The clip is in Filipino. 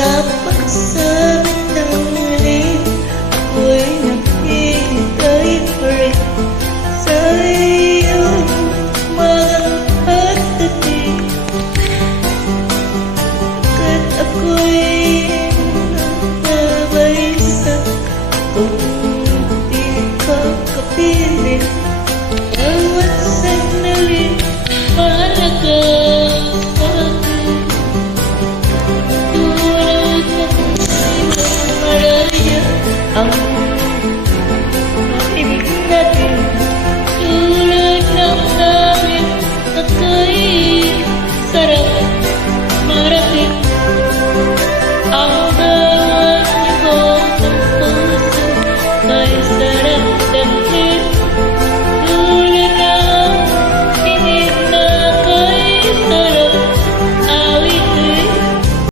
Sa pagsabit ng liit, ako'y naghihintay pa rin sa iyong mga hatating. At ako'y